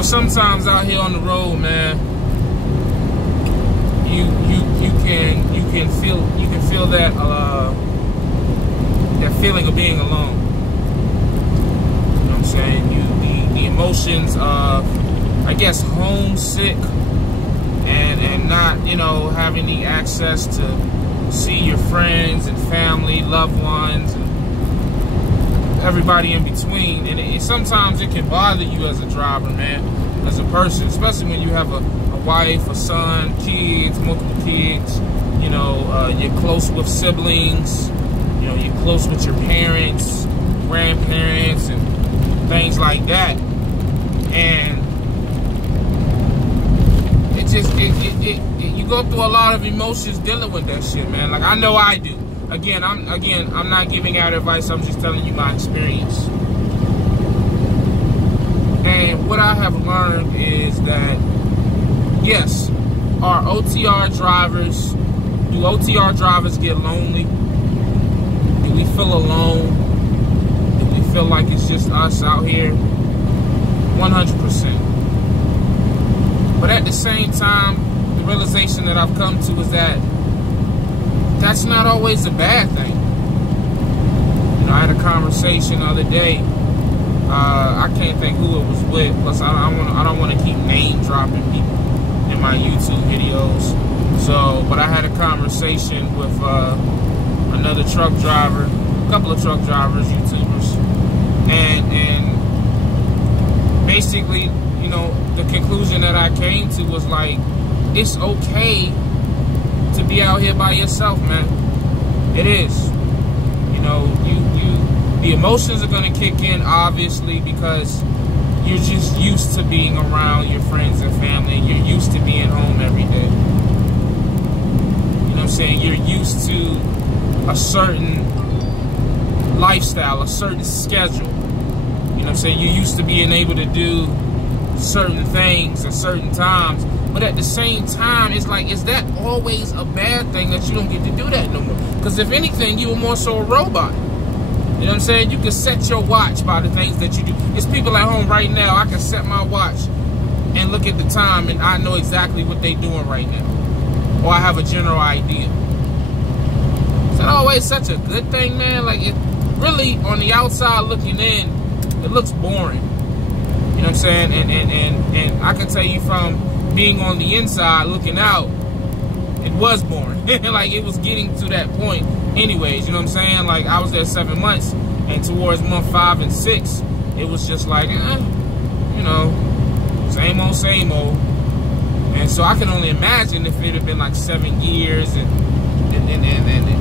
know, sometimes out here on the road, man, you can feel that that feeling of being alone. You know what I'm saying? The emotions of, I guess, homesick and not, you know, having the access to see your friends and family, loved ones, and everybody in between. And sometimes it can bother you as a driver, man, as a person, especially when you have a wife, a son, kids, multiple kids. You know, you're close with siblings. You know, you're close with your parents, grandparents, and things like that. And it just, you go through a lot of emotions dealing with that shit, man. Like, I know I do. Again, I'm not giving out advice. I'm just telling you my experience. And what I have learned is that, yes, our OTR drivers, do OTR drivers get lonely? Do we feel alone? Do we feel like it's just us out here? 100%. But at the same time, the realization that I've come to is that that's not always a bad thing. You know, I had a conversation the other day. I can't think who it was with. Plus, I don't want to keep name dropping people in my YouTube videos. So, but I had a conversation with another truck driver, a couple of truck drivers, YouTubers, and basically, you know, the conclusion that I came to was like, it's okay to be out here by yourself, man. It is. You know, the emotions are gonna kick in, obviously, because you're just used to being around your friends and family. You're used to being home every day. You know what I'm saying? You're used to a certain lifestyle, a certain schedule. You know what I'm saying? You're used to being able to do certain things at certain times. But at the same time, it's like, is that always a bad thing that you don't get to do that no more? Because if anything, you were more so a robot. You know what I'm saying? You can set your watch by the things that you do. There's people at home right now, I can set my watch and look at the time and I know exactly what they're doing right now. Or I have a general idea. Is that always such a good thing, man? Like, it really, on the outside looking in, it looks boring. You know what I'm saying? And I can tell you from being on the inside looking out, it was boring. Like, it was getting to that point anyways, you know what I'm saying? Like, I was there 7 months, and towards month 5 and 6, it was just like, you know, same old. And so I can only imagine if it had been like 7 years and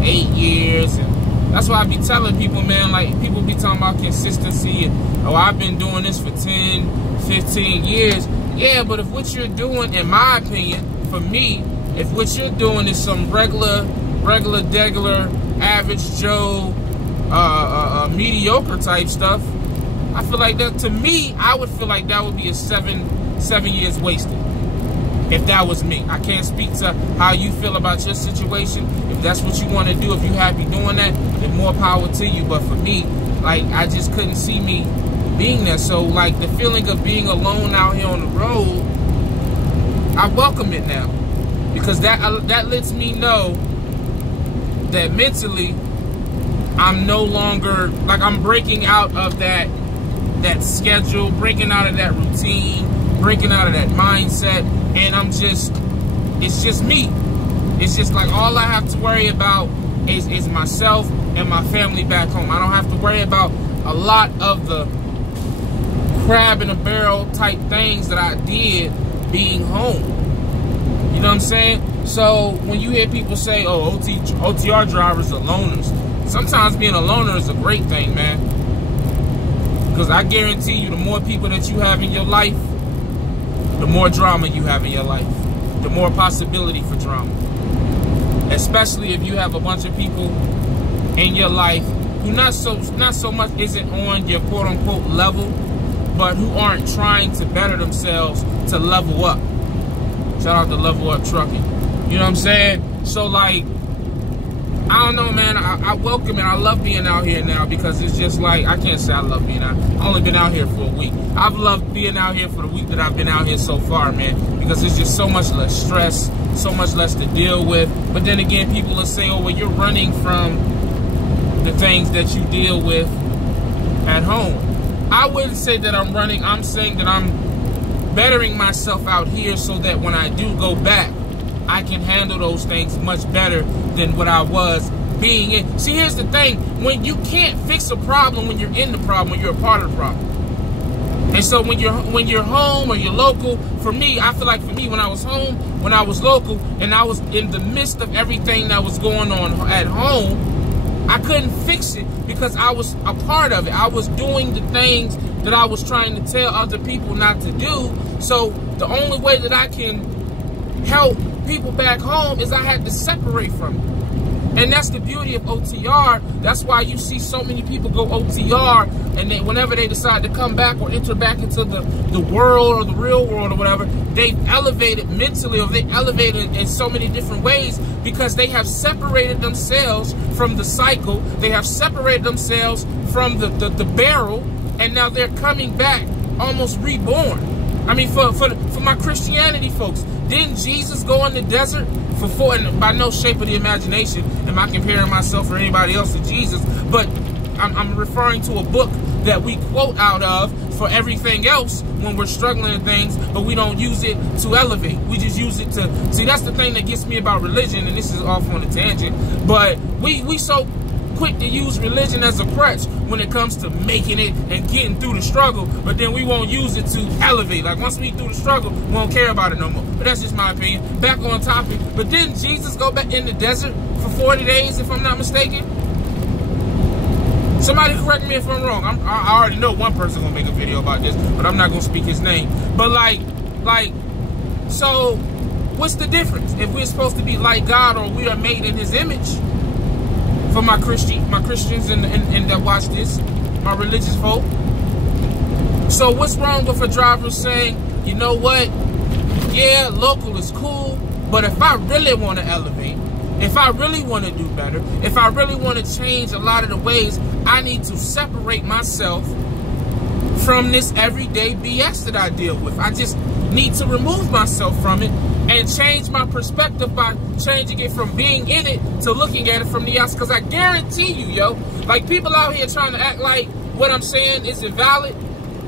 8 years. And that's why I be telling people, man, like, people be talking about consistency and, oh, I've been doing this for 10, 15 years. Yeah, but if what you're doing, in my opinion, for me, if what you're doing is some regular, degular, average Joe, mediocre type stuff, I feel like that, to me, I would feel like that would be a 7 years wasted. If that was me. I can't speak to how you feel about your situation. If that's what you want to do, if you're happy doing that, then more power to you. But for me, like, I just couldn't see me being there. So, like, the feeling of being alone out here on the road, I welcome it now. Because that lets me know that mentally, I'm no longer, like, I'm breaking out of that schedule, breaking out of that routine, breaking out of that mindset, and it's just me. It's just like, all I have to worry about is myself and my family back home. I don't have to worry about a lot of the crab in a barrel type things that I did being home. You know what I'm saying? So when you hear people say, oh, OTR drivers are loners, sometimes being a loner is a great thing, man. Because I guarantee you, the more people that you have in your life, the more drama you have in your life, the more possibility for drama. Especially if you have a bunch of people in your life who not so much isn't on your quote unquote level, but who aren't trying to better themselves to level up. Shout out to Level Up Trucking. You know what I'm saying? So, like, I don't know, man. I welcome it. I love being out here now because it's just like, I can't say I love being out. I've only been out here for a week. I've loved being out here for the week that I've been out here so far, man, because it's just so much less stress, so much less to deal with. But then again, people will say, oh, well, you're running from the things that you deal with at home. I wouldn't say that I'm running. I'm saying that I'm bettering myself out here so that when I do go back, I can handle those things much better than what I was being in. See, here's the thing. When you can't fix a problem when you're in the problem, when you're a part of the problem. And so when you're home or you're local, for me, I feel like for me, when I was home, when I was local, and I was in the midst of everything that was going on at home, I couldn't fix it because I was a part of it. I was doing the things that I was trying to tell other people not to do. So the only way that I can help people back home is I had to separate from it. And that's the beauty of OTR. That's why you see so many people go OTR, and then whenever they decide to come back or enter back into the world or the real world or whatever, they've elevated mentally, or they elevated in so many different ways because they have separated themselves from the cycle. They have separated themselves from the barrel, and now they're coming back almost reborn. I mean, for my Christianity folks, didn't Jesus go in the desert for 40, and by no shape of the imagination am I comparing myself or anybody else to Jesus, but I'm referring to a book that we quote out of for everything else when we're struggling in things, but we don't use it to elevate. We just use it to, see, that's the thing that gets me about religion, and this is off on a tangent, but we so quick to use religion as a crutch when it comes to making it and getting through the struggle, but then we won't use it to elevate. Like once we through the struggle, we won't care about it no more. But that's just my opinion. Back on topic. But didn't Jesus go back in the desert for 40 days, if I'm not mistaken? Somebody correct me if I'm wrong. I already know one person gonna make a video about this, but I'm not gonna speak his name. But like, so what's the difference? If we're supposed to be like God, or we are made in His image, for my Christians and that watch this, my religious folk. So what's wrong with a driver saying, you know what, yeah, local is cool, but if I really want to elevate, if I really want to do better, if I really want to change a lot of the ways, I need to separate myself from this everyday BS that I deal with. I just need to remove myself from it and change my perspective by changing it from being in it to looking at it from the outside. Because I guarantee you, yo, like people out here trying to act like what I'm saying isn't valid,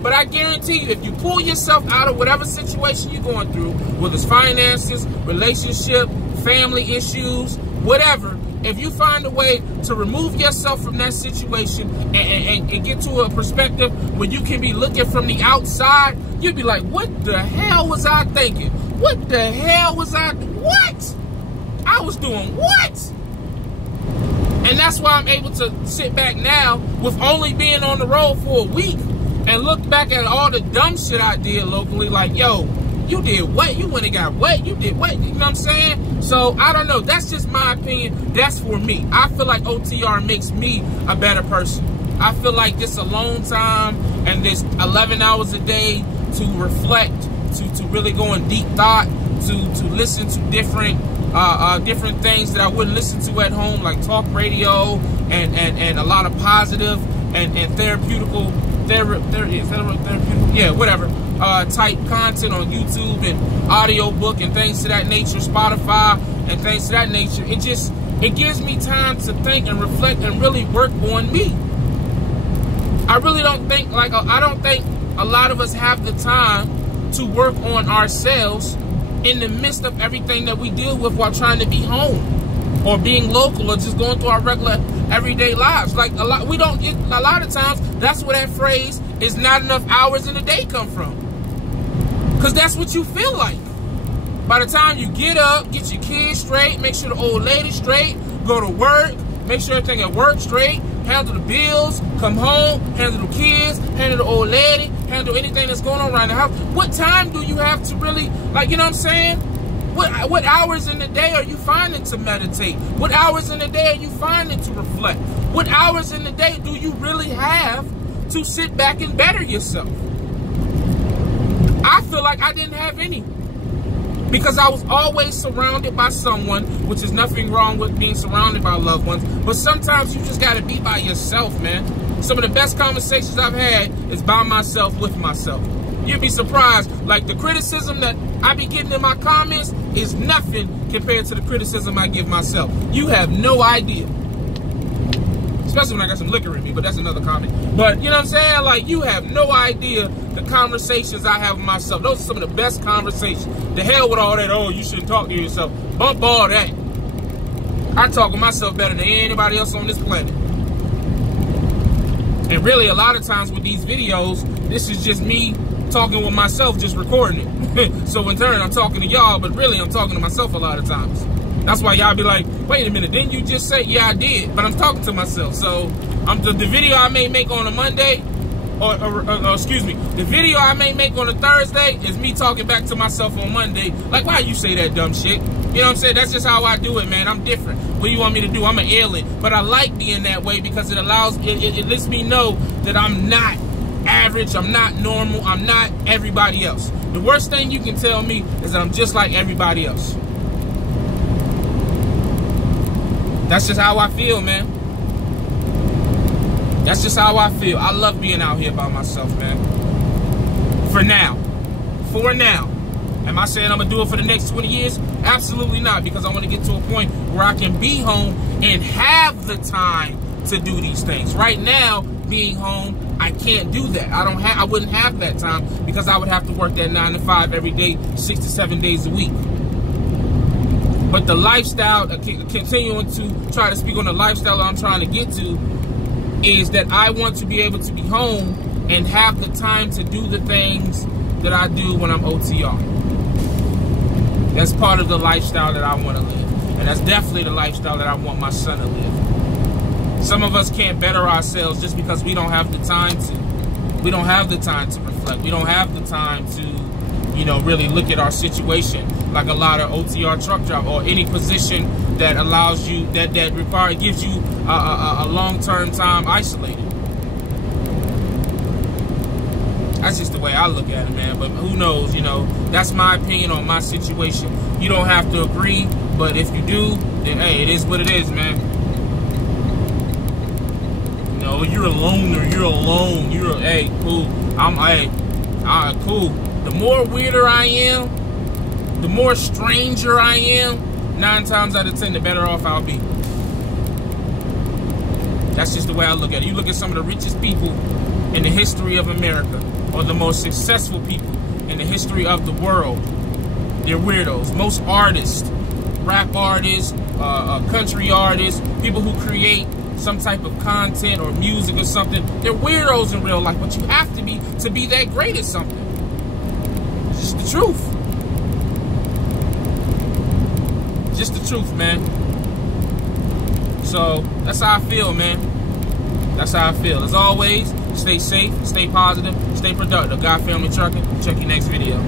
but I guarantee you, if you pull yourself out of whatever situation you're going through, whether it's finances, relationship, family issues, whatever, if you find a way to remove yourself from that situation and get to a perspective where you can be looking from the outside, you'd be like, what the hell was I thinking? What the hell was what? I was doing what? And that's why I'm able to sit back now with only being on the road for a week and look back at all the dumb shit I did locally, like, yo, you did what? You went and got what? You did what? You know what I'm saying? So, I don't know. That's just my opinion. That's for me. I feel like OTR makes me a better person. I feel like this alone time and this 11 hours a day to reflect, to really go in deep thought, to listen to different things that I wouldn't listen to at home, like talk radio and a lot of positive and therapeutical, yeah, whatever, type content on YouTube and audio book and things to that nature, Spotify and things to that nature. It gives me time to think and reflect and really work on me. I really don't think, I don't think a lot of us have the time to work on ourselves in the midst of everything that we deal with while trying to be home or being local or just going through our regular everyday lives. Like a lot of times, that's where that phrase is not enough hours in the day come from. Because that's what you feel like. By the time you get up, get your kids straight, make sure the old lady straight, go to work, make sure everything at work straight, handle the bills, come home, handle the kids, handle the old lady, handle anything that's going on around the house. What time do you have to really, you know what I'm saying? What hours in the day are you finding to meditate? What hours in the day are you finding to reflect? What hours in the day do you really have to sit back and better yourself? I feel like I didn't have any. Because I was always surrounded by someone, which is nothing wrong with being surrounded by loved ones, but sometimes you just gotta be by yourself, man. Some of the best conversations I've had is by myself, with myself. You'd be surprised, like the criticism that I be getting in my comments is nothing compared to the criticism I give myself. You have no idea. Especially when I got some liquor in me, but that's another comment. But, you know what I'm saying? Like, you have no idea the conversations I have with myself. Those are some of the best conversations. The hell with all that, oh, you shouldn't talk to yourself. Bump all that. I talk with myself better than anybody else on this planet. And really, a lot of times with these videos, this is just me talking with myself, just recording it. So in turn, I'm talking to y'all, but really, I'm talking to myself a lot of times. That's why y'all be like, wait a minute, didn't you just say, yeah, I did, but I'm talking to myself. So the video I may make on a Monday, or excuse me, the video I may make on a Thursday is me talking back to myself on Monday. Like, why you say that dumb shit? You know what I'm saying? That's just how I do it, man. I'm different. What do you want me to do? I'm an alien. But I like being that way because it allows, it lets me know that I'm not average, I'm not normal, I'm not everybody else. The worst thing you can tell me is that I'm just like everybody else. That's just how I feel, man. That's just how I feel. I love being out here by myself, man. For now. For now. Am I saying I'm going to do it for the next 20 years? Absolutely not, because I want to get to a point where I can be home and have the time to do these things. Right now, being home, I can't do that. I wouldn't have that time because I would have to work that 9 to 5 every day, 6 to 7 days a week. But the lifestyle, continuing to try to speak on the lifestyle that I'm trying to get to, is that I want to be able to be home and have the time to do the things that I do when I'm OTR. That's part of the lifestyle that I want to live. And that's definitely the lifestyle that I want my son to live. Some of us can't better ourselves just because we don't have the time to. We don't have the time to reflect. We don't have the time to, you know, really look at our situation like a lot of OTR truck driver or any position that allows you, that gives you a long-term time isolated. That's just the way I look at it, man. But who knows, you know, that's my opinion on my situation. You don't have to agree, but if you do, then hey, it is what it is, man. You know, you're a loner, you're alone, hey, cool. Cool. The more weirder I am, the more stranger I am, 9 times out of 10, the better off I'll be. That's just the way I look at it. You look at some of the richest people in the history of America, or the most successful people in the history of the world. They're weirdos. Most artists, rap artists, country artists, people who create some type of content or music or something, they're weirdos in real life, but you have to be that great at something. It's just the truth. Just the truth, man. So that's how I feel, man. That's how I feel. As always, stay safe, stay positive, stay productive. God Family Trucking. Check your next video.